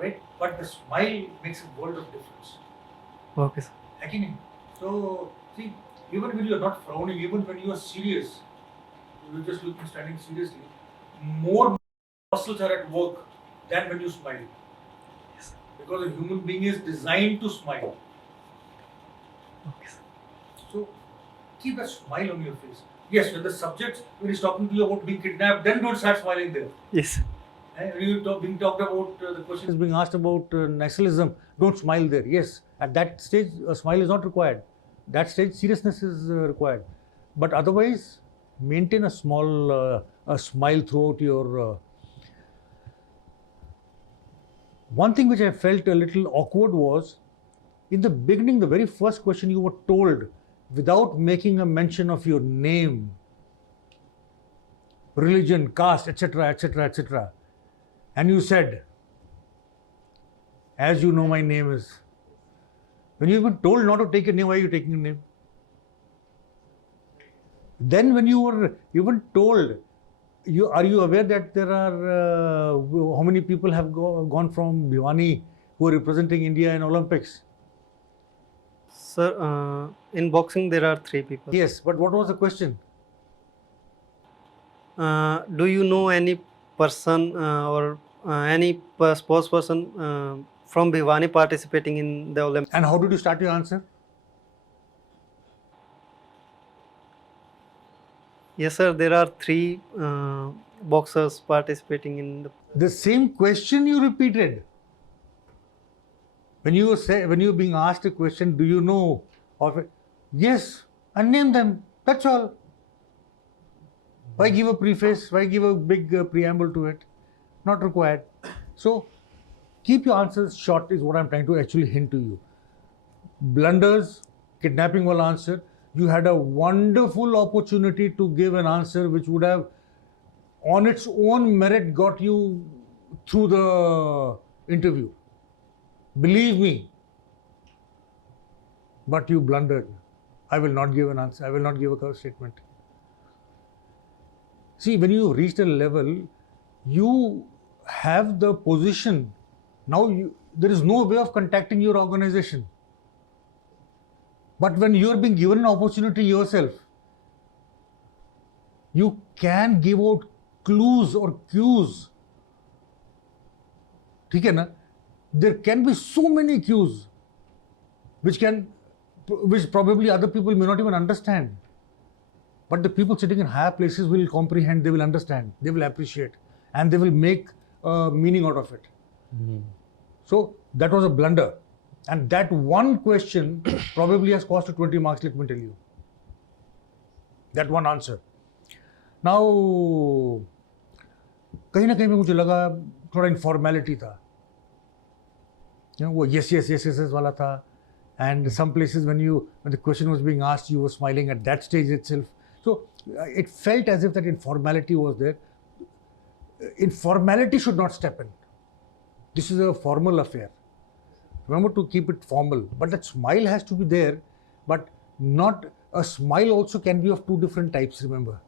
Right? But the smile makes a world of difference. Okay, sir. Actually, so see, even when you are not frowning, even when you are serious, you are just looking, standing seriously, more muscles are at work than when you smile. Yes. Because a human being is designed to smile. Okay, sir. So keep a smile on your face. Yes, when the subject, when he's talking to you about being kidnapped, then don't start smiling there. Yes. When you being talked about, the question is being asked about nationalism, don't smile there. Yes, at that stage, a smile is not required. That stage, seriousness is required. But otherwise, maintain a small a smile throughout your. One thing which I felt a little awkward was, in the beginning, the very first question you were told, without making a mention of your name, religion, caste, etc., etc., etc. And you said, as you know, my name is. When you've been told not to take your name, why are you taking your name? Then when you were even told, are you aware that there are, how many people have gone from BHIWANI who are representing India in Olympics? Sir, in boxing there are 3 people. Yes, but what was the question? Do you know any person or any sports person from BHIWANI participating in the Olympics? And how did you start your answer? Yes, sir. There are 3 boxers participating in The same question you repeated. When you were being asked a question, do you know of it? Yes, and name them. That's all. Why give a preface? Why give a big preamble to it? Not required. So, keep your answers short is what I'm trying to actually hint to you. Blunders, kidnapping will answer. You had a wonderful opportunity to give an answer which would have, on its own merit, got you through the interview. Believe me. But you blundered. I will not give an answer. I will not give a statement. See, when you reach a level, you have the position. Now, there is no way of contacting your organization. But when you are being given an opportunity yourself, you can give out clues or cues. Okay, na? There can be so many cues which probably other people may not even understand. But the people sitting in higher places will comprehend, they will understand, they will appreciate, and they will make meaning out of it. So that was a blunder. And that one question probably has cost you 20 marks, let me tell you. That one answer. Now, कहीं ना कहीं पे मुझे लगा थोड़ा informality था. वो yes वाला था. And some places when the question was being asked, you were smiling at that stage itself. So it felt as if that informality was there. Informality should not step in. This is a formal affair. Remember to keep it formal. But that smile has to be there. But not a smile also can be of 2 different types, remember.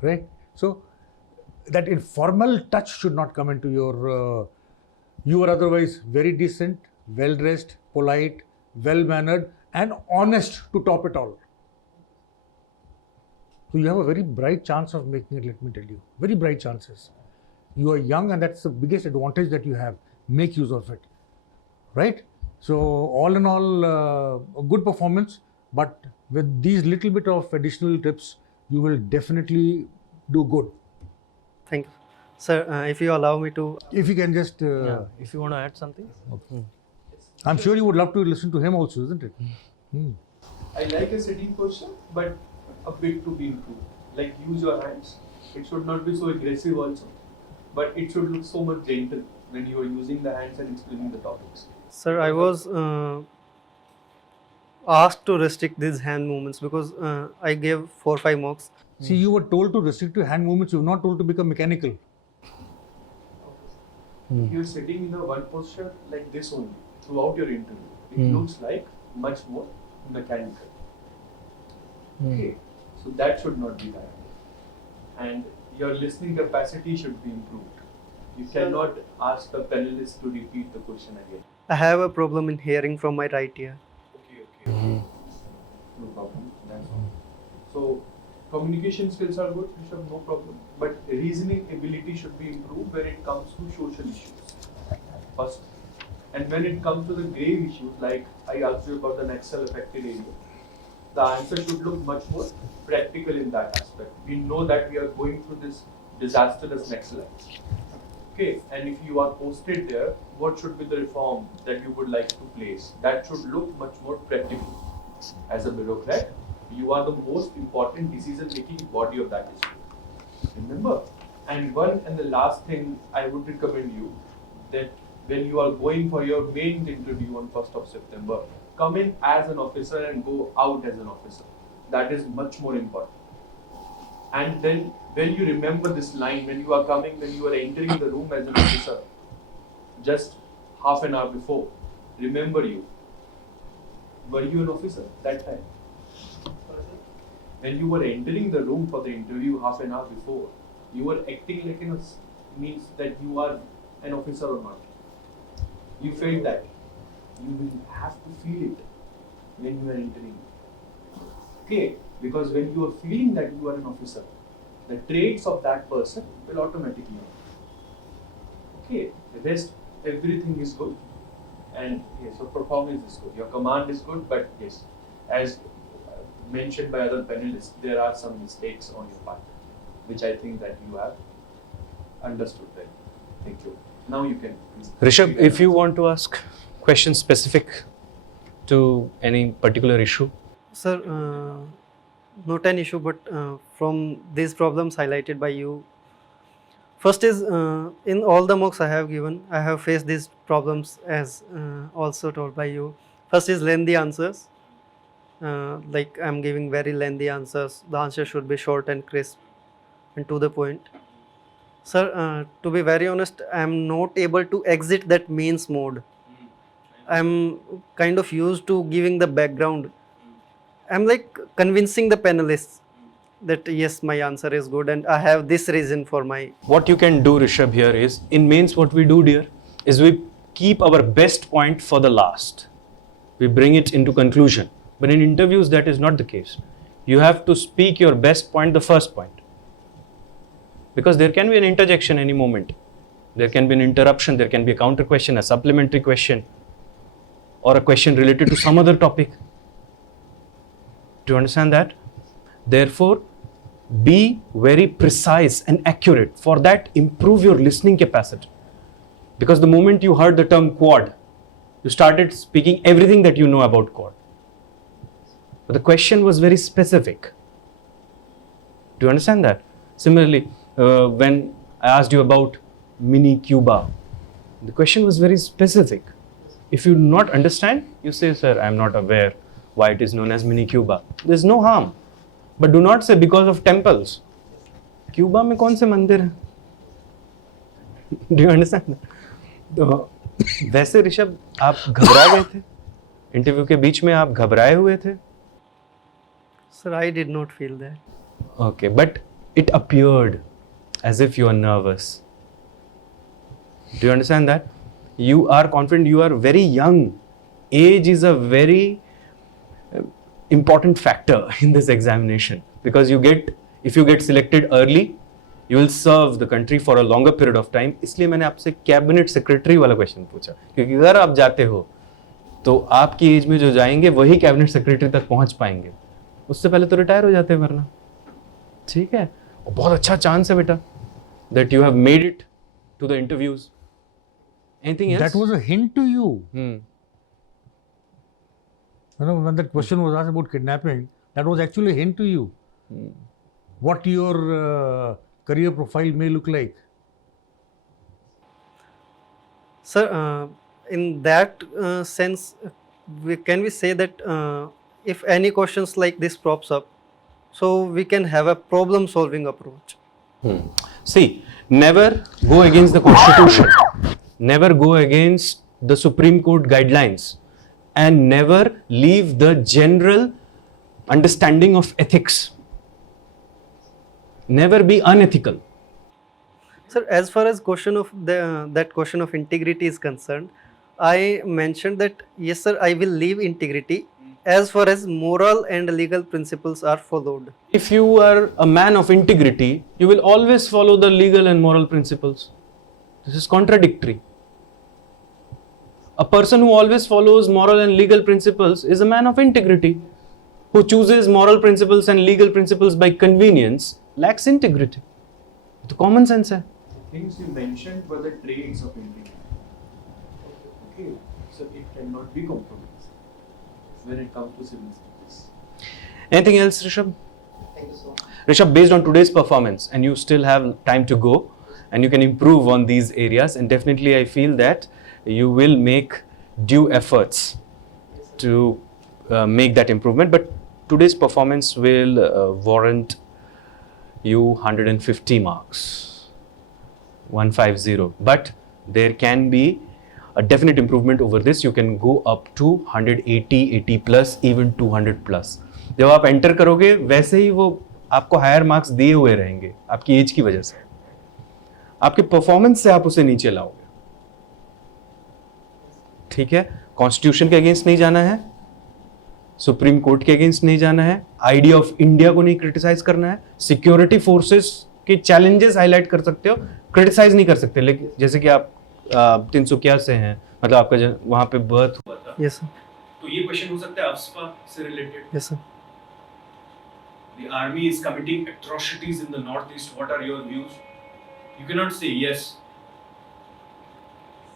Right? So that informal touch should not come into your... you are otherwise very decent, well-dressed, polite, well-mannered and honest to top it all. So you have a very bright chance of making it, let me tell you. Very bright chances. You are young and that's the biggest advantage that you have. Make use of it. Right? So all in all, a good performance, but with these little bit of additional tips, you will definitely do good. Thank you. Sir, if you allow me to... If you can just... If you want to add something. Okay. I'm sure you would love to listen to him also, isn't it? I like a sitting posture, but a bit to be improved. Like use your hands. It should not be so aggressive also, but it should look so much gentle when you are using the hands and explaining the topics. Sir, I was asked to restrict these hand movements because I gave 4 or 5 mocks. See, you were told to restrict your hand movements, you were not told to become mechanical. If you're sitting in a one posture like this only throughout your interview, it looks like much more mechanical. Okay, so that should not be that. And your listening capacity should be improved. You cannot ask the panelists to repeat the question again. I have a problem in hearing from my right ear. Okay. No problem. That's all. So communication skills are good, Rishabh, no problem. But reasoning ability should be improved when it comes to social issues. First. And when it comes to the grave issues, like I asked you about the Naxal affected area, the answer should look much more practical in that aspect. We know that we are going through this disastrous Naxalites. Okay, and if you are posted there, what should be the reform that you would like to place? That should look much more practical. As a bureaucrat, you are the most important decision-making body of that issue. Remember? And the last thing I would recommend you, that when you are going for your main interview on 1st of September, come in as an officer and go out as an officer. That is much more important. And then when you remember this line, when you are entering the room as an officer, just half an hour before, remember you. Were you an officer that time? When you were entering the room for the interview half an hour before, you were acting like means that you are an officer or not. You felt that. You will have to feel it when you are entering. Okay, because when you are feeling that you are an officer, the traits of that person will automatically know. Okay, the rest, everything is good. And yes, your performance is good. Your command is good, but yes, as mentioned by other panelists, there are some mistakes on your part, which I think that you have understood well. Thank you. Now you can. Rishabh, if you want to ask questions specific to any particular issue. Sir, not an issue, but from these problems highlighted by you, first is in all the mocks I have given, I have faced these problems as also told by you. First is lengthy answers. Like I'm giving very lengthy answers. The answer should be short and crisp and to the point. Sir, to be very honest, I am not able to exit that mains mode. I am kind of used to giving the background. I am like convincing the panelists that yes, my answer is good and I have this reason for my... What you can do, Rishabh, here is, in mains what we do, dear, is we keep our best point for the last. We bring it into conclusion. But in interviews, that is not the case. You have to speak your best point, the first point. Because there can be an interjection any moment. There can be an interruption, there can be a counter question, a supplementary question, or a question related to some other topic. Do you understand that? Therefore, be very precise and accurate. For that, improve your listening capacity. Because the moment you heard the term quad, you started speaking everything that you know about quad. But the question was very specific. Do you understand that? Similarly, when I asked you about mini Cuba, the question was very specific. If you do not understand, you say, sir, I am not aware why it is known as mini Cuba. There is no harm. But do not say because of temples. Cuba में कौन से मंदिर हैं? Do you understand? तो वैसे ऋषभ आप घबरा गए थे? इंटरव्यू के बीच में आप घबराए हुए थे? Sir, I did not feel that. Okay, but it appeared as if you are nervous. Do you understand that? You are confident, you are very young. Age is a very important factor in this examination, because if you get selected early, you will serve the country for a longer period of time. इसलिए मैंने आपसे cabinet secretary वाला question पूछा, क्योंकि अगर आप जाते हो तो आपकी एज में जो जाएंगे वही कैबिनेट सेक्रेटरी तक पहुंच पाएंगे, उससे पहले तो रिटायर हो जाते हैं वरना. ठीक है, और बहुत अच्छा चांस है बेटा that you have made it to the interviews. Anything else? That was a hint to you. You know, when that question was asked about kidnapping, that was actually a hint to you. What your career profile may look like. Sir, in that sense, can we say that if any questions like this props up, so we can have a problem-solving approach? See, never go against the Constitution, never go against the Supreme Court guidelines, and never leave the general understanding of ethics. Never be unethical. Sir, as far as question of that question of integrity is concerned, I mentioned that yes sir, I will leave integrity as far as moral and legal principles are followed. If you are a man of integrity, you will always follow the legal and moral principles. This is contradictory. A person who always follows moral and legal principles is a man of integrity. Who chooses moral principles and legal principles by convenience lacks integrity. The common sense hai. Things you mentioned were the traits of integrity. Okay, so it cannot be compromised when it comes to civil service. Anything else, Rishabh? Thank you so much. Rishabh, based on today's performance, and you still have time to go, and you can improve on these areas, and definitely I feel that you will make due efforts to make that improvement. But today's performance will warrant you 150 marks, 150. But there can be a definite improvement over this. You can go up to 180, 80 plus, even 200 plus. जब आप enter करोगे वैसे ही वो आपको higher marks दिए हुए रहेंगे आपकी एज की वजह से. आपके परफॉर्मेंस से आप उसे नीचे लाओगे. ठीक है, कॉन्स्टिट्यूशन के अगेंस्ट नहीं जाना है, सुप्रीम कोर्ट के अगेंस्ट नहीं जाना है, आइडिया ऑफ इंडिया को नहीं क्रिटिसाइज करना है, सिक्योरिटी फोर्सेस के चैलेंजेस हाईलाइट कर सकते हो, क्रिटिसाइज नहीं कर सकते. लेकिन जैसे कि आप 300 से हैं, मतलब आपका वहां पे बर्थ हुआ था. Yes sir. तो ये क्वेश्चन हो सकता है अफस्पा से related. Yes sir. The army is committing atrocities in the northeast. What are your views? You cannot say yes.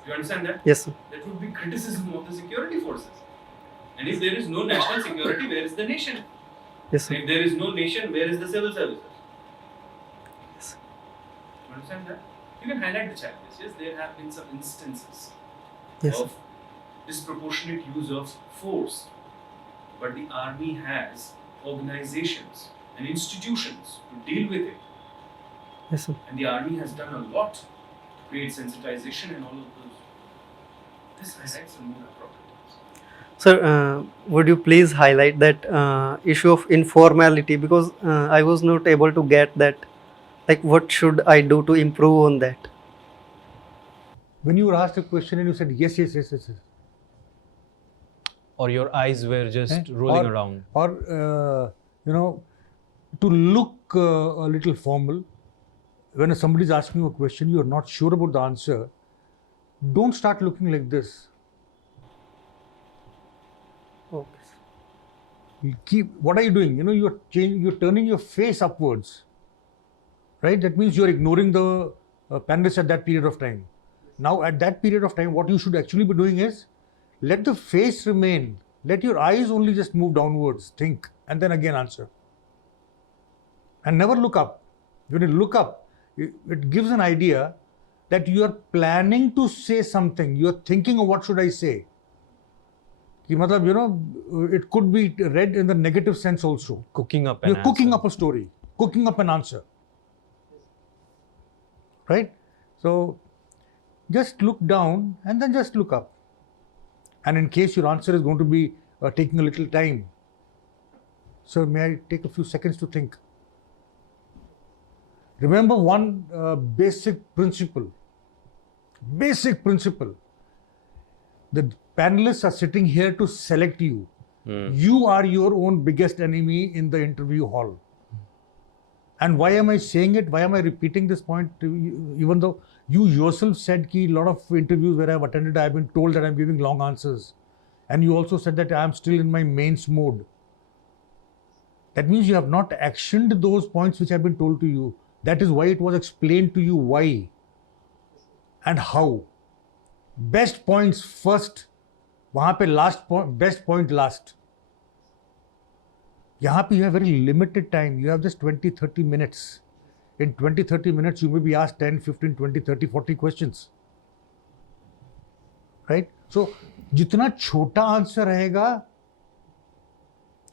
You understand that? Yes sir. That would be criticism of the security forces. And if there is no national security, where is the nation? Yes sir. If there is no nation, where is the civil services? Yes. You understand that? You can highlight the challenges. Yes, there have been some instances Yes. of disproportionate use of force, but the army has organizations and institutions to deal with it. Yes sir. And the army has done a lot to create sensitization and all of those. This highlights some more problems. Sir, would you please highlight that issue of informality, because I was not able to get that. Like, what should I do to improve on that? When you were asked a question and you said yes, yes, yes, yes, yes. Or your eyes were just rolling around. Or, you know, to look a little formal, when somebody is asking you a question, you are not sure about the answer, don't start looking like this. Okay. What are you doing? You know, you're turning your face upwards, right? That means you're ignoring the panelists at that period of time. Now, at that period of time, what you should actually be doing is let the face remain. Let your eyes only just move downwards, think, and then again answer. And never look up. When you look up, it gives an idea that you are planning to say something. You are thinking of what should I say. You know, it could be read in the negative sense also. Cooking up You're cooking up a story, cooking up an answer. Right? So, just look down and then just look up. And in case your answer is going to be taking a little time, so may I take a few seconds to think? Remember one basic principle. Basic principle. The panelists are sitting here to select you. You are your own biggest enemy in the interview hall. And why am I saying it? Why am I repeating this point to you? Even though you yourself said that a lot of interviews where I've attended, I've been told that I'm giving long answers. And you also said that I'm still in my mains mode. That means you have not actioned those points which have been told to you. That is why it was explained to you why and how. Best points first, वहाँ पे last point, best point last. यहाँ पे you have very limited time. You have just 20-30 minutes. In 20-30 minutes, you may be asked 10, 15, 20, 30, 40 questions. Right? So, जितना छोटा answer रहेगा,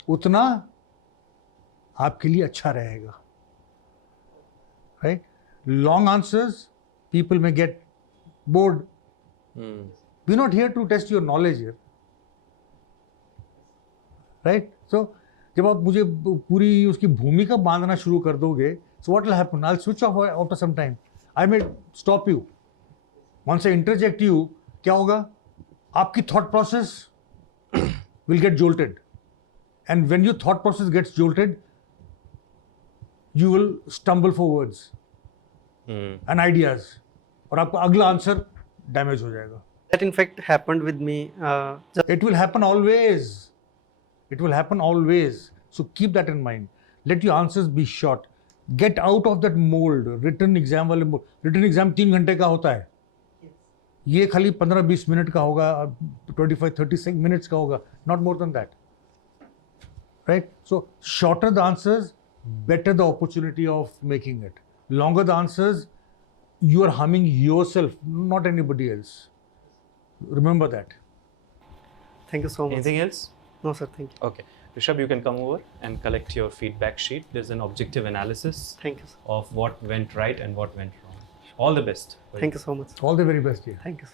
उतना आपके लिए अच्छा रहेगा. Right? Long answers, people may get bored. We're not here to test your knowledge here. Right? So, जब आप मुझे पूरी उसकी भूमिका बांधना शुरू कर दोगे, so what will happen? I'll switch off after some time. I may stop you. Once I interject you, क्या होगा? आपकी thought process will get jolted. And when your thought process gets jolted, you will stumble for words and ideas. और आपका अगला answer damage हो जाएगा. That in fact happened with me. It will happen always. It will happen always. So keep that in mind. Let your answers be short. Get out of that mold. Written exam वाले mold. Written exam 3 घंटे का होता है. ये खाली 15-20 minute का होगा, 25-30 minutes का होगा. Not more than that. Right? So shorter the answers, better the opportunity of making it. Longer the answers, you are harming yourself, not anybody else. Remember that. Thank you so much. Anything else? No, sir. Thank you. Okay. Rishabh, you can come over and collect your feedback sheet. There's an objective analysis Thank you, sir. of what went right and what went wrong. All the best. Thank you so much. All the very best here. Thank you, sir.